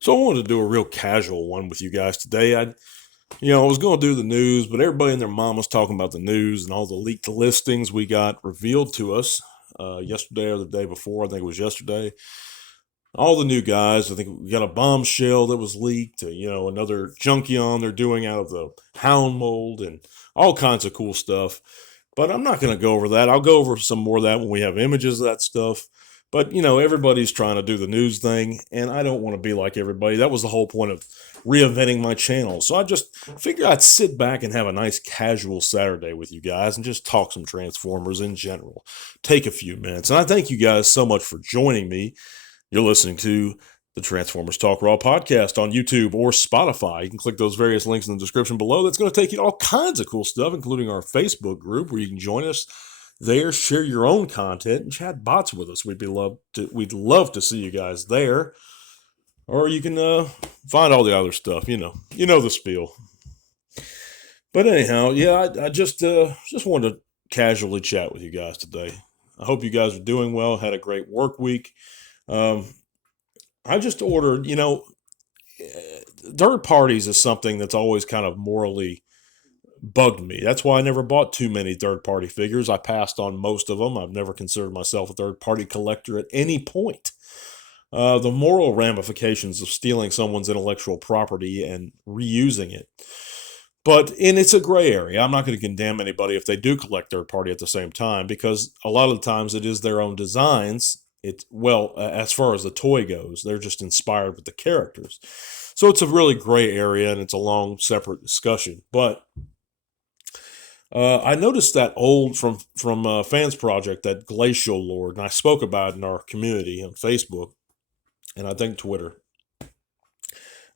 So I wanted to do a real casual one with you guys today. I was going to do the news, but everybody and their mom was talking about the news and all the leaked listings we got revealed to us yesterday or the day before. I think it was yesterday. All the new guys. I think we got a bombshell that was leaked. Another junkion they're doing out of the hound mold and all kinds of cool stuff. But I'm not going to go over that. I'll go over some more of that when we have images of that stuff. But, everybody's trying to do the news thing, and I don't want to be like everybody. That was the whole point of reinventing my channel. So I just figured I'd sit back and have a nice casual Saturday with you guys and just talk some Transformers in general. Take a few minutes. And I thank you guys so much for joining me. You're listening to the Transformers Talk Raw podcast on YouTube or Spotify. You can click those various links in the description below. That's going to take you to all kinds of cool stuff, including our Facebook group where you can join us there, share your own content, and chat bots with us. We'd love to see you guys there. Or you can find all the other stuff. You know the spiel. But anyhow, yeah, I just wanted to casually chat with you guys today. I hope you guys are doing well. Had a great work week. Um, I just ordered, third parties is something that's always kind of morally bugged me. That's why I never bought too many third party figures. I passed on most of them. I've never considered myself a third party collector at any point. The moral ramifications of stealing someone's intellectual property and reusing it. And it's a gray area. I'm not going to condemn anybody if they do collect third party at the same time, because a lot of the times it is their own designs. As far as the toy goes, they're just inspired with the characters. So it's a really gray area, and it's a long separate discussion. But I noticed that old from Fans Project, that Glacial Lord, and I spoke about it in our community on Facebook and I think Twitter.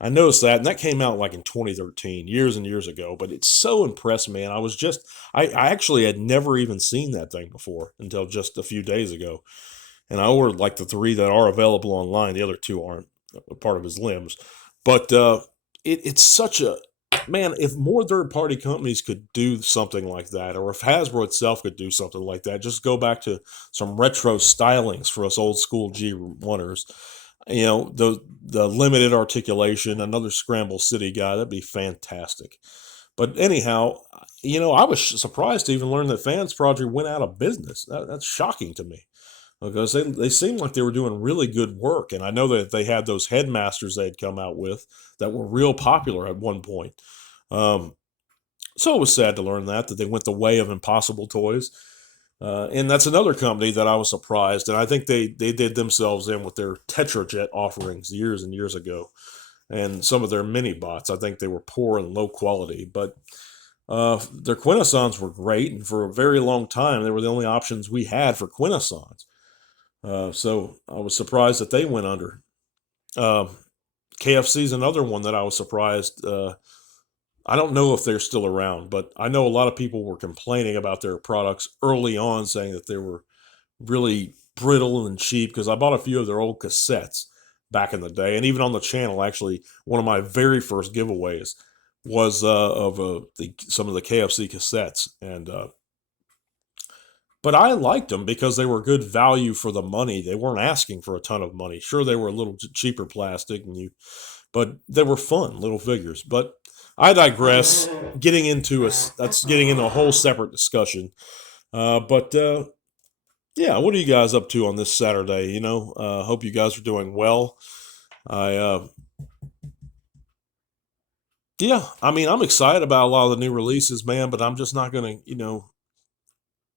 I noticed that, and that came out like in 2013, years and years ago. But it's so impressed me, and I actually had never even seen that thing before until just a few days ago. And I ordered like the three that are available online. The other two aren't a part of his limbs. But it's such a man. If more third party companies could do something like that, or if Hasbro itself could do something like that, just go back to some retro stylings for us old school G1ers. The limited articulation, another Scramble City guy, that'd be fantastic. But anyhow, I was surprised to even learn that Fans Project went out of business. That's shocking to me because they seemed like they were doing really good work. And I know that they had those headmasters they had come out with that were real popular at one point. Um, so it was sad to learn that they went the way of Impossible Toys. And that's another company that I was surprised, and I think they did themselves in with their Tetrajet offerings years and years ago, and some of their mini bots. I think they were poor and low quality, but their Quintessons were great, and for a very long time they were the only options we had for Quintessons. So I was surprised that they went under. Uh, KFC is another one that I was surprised. I don't know if they're still around, but I know a lot of people were complaining about their products early on, saying that they were really brittle and cheap. Because I bought a few of their old cassettes back in the day, and even on the channel, actually, one of my very first giveaways was some of the KFC cassettes, and but I liked them because they were good value for the money. They weren't asking for a ton of money. Sure, they were a little cheaper plastic, but they were fun little figures. But I digress. That's getting into a whole separate discussion. But yeah, what are you guys up to on this Saturday? Hope you guys are doing well. I Yeah, I mean, I'm excited about a lot of the new releases, man. But I'm just not gonna,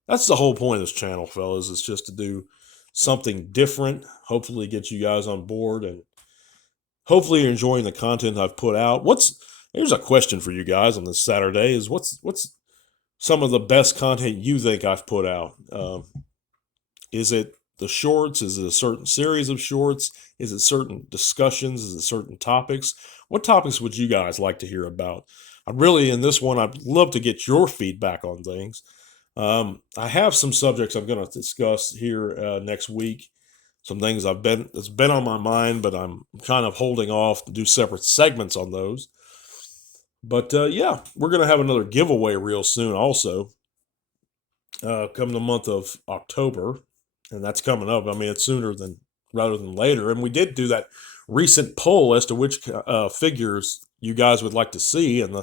that's the whole point of this channel, fellas. Is just to do something different. Hopefully, get you guys on board, and hopefully you're enjoying the content I've put out. Here's a question for you guys on this Saturday: is what's some of the best content you think I've put out? Is it the shorts? Is it a certain series of shorts? Is it certain discussions? Is it certain topics? What topics would you guys like to hear about? In this one, I'd love to get your feedback on things. I have some subjects I'm going to discuss here next week. Some things that's been on my mind, but I'm kind of holding off to do separate segments on those. But yeah, we're going to have another giveaway real soon, also, come the month of October, and that's coming up. I mean, it's sooner rather than later. And we did do that recent poll as to which figures you guys would like to see, and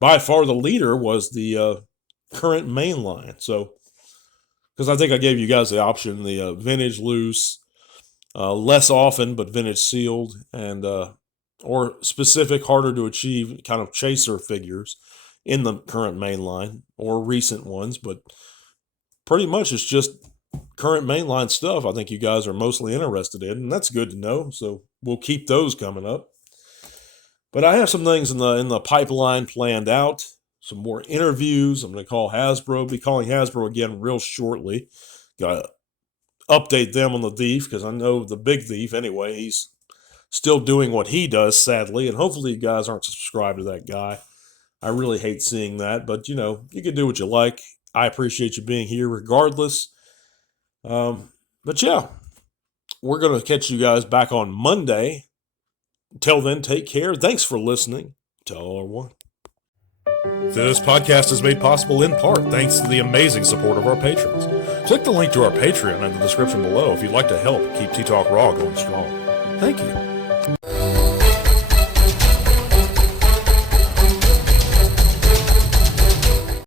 by far the leader was the current main line. So, because I think I gave you guys the option, the vintage loose, less often but vintage sealed, and or specific, harder to achieve kind of chaser figures in the current main line, or recent ones, but pretty much it's just current mainline stuff I think you guys are mostly interested in, and that's good to know. So we'll keep those coming up. But I have some things in the pipeline planned out. Some more interviews. I'm going to call Hasbro. Be calling Hasbro again real shortly. Got to update them on the thief, because I know the big thief anyway. He's still doing what he does, sadly, and hopefully you guys aren't subscribed to that guy. I really hate seeing that, but you can do what you like. I appreciate you being here regardless. But yeah, we're going to catch you guys back on Monday. Until then, take care. Thanks for listening to LR1. This podcast is made possible in part thanks to the amazing support of our patrons. Click the link to our Patreon in the description below if you'd like to help keep T-Talk Raw going strong. Thank you.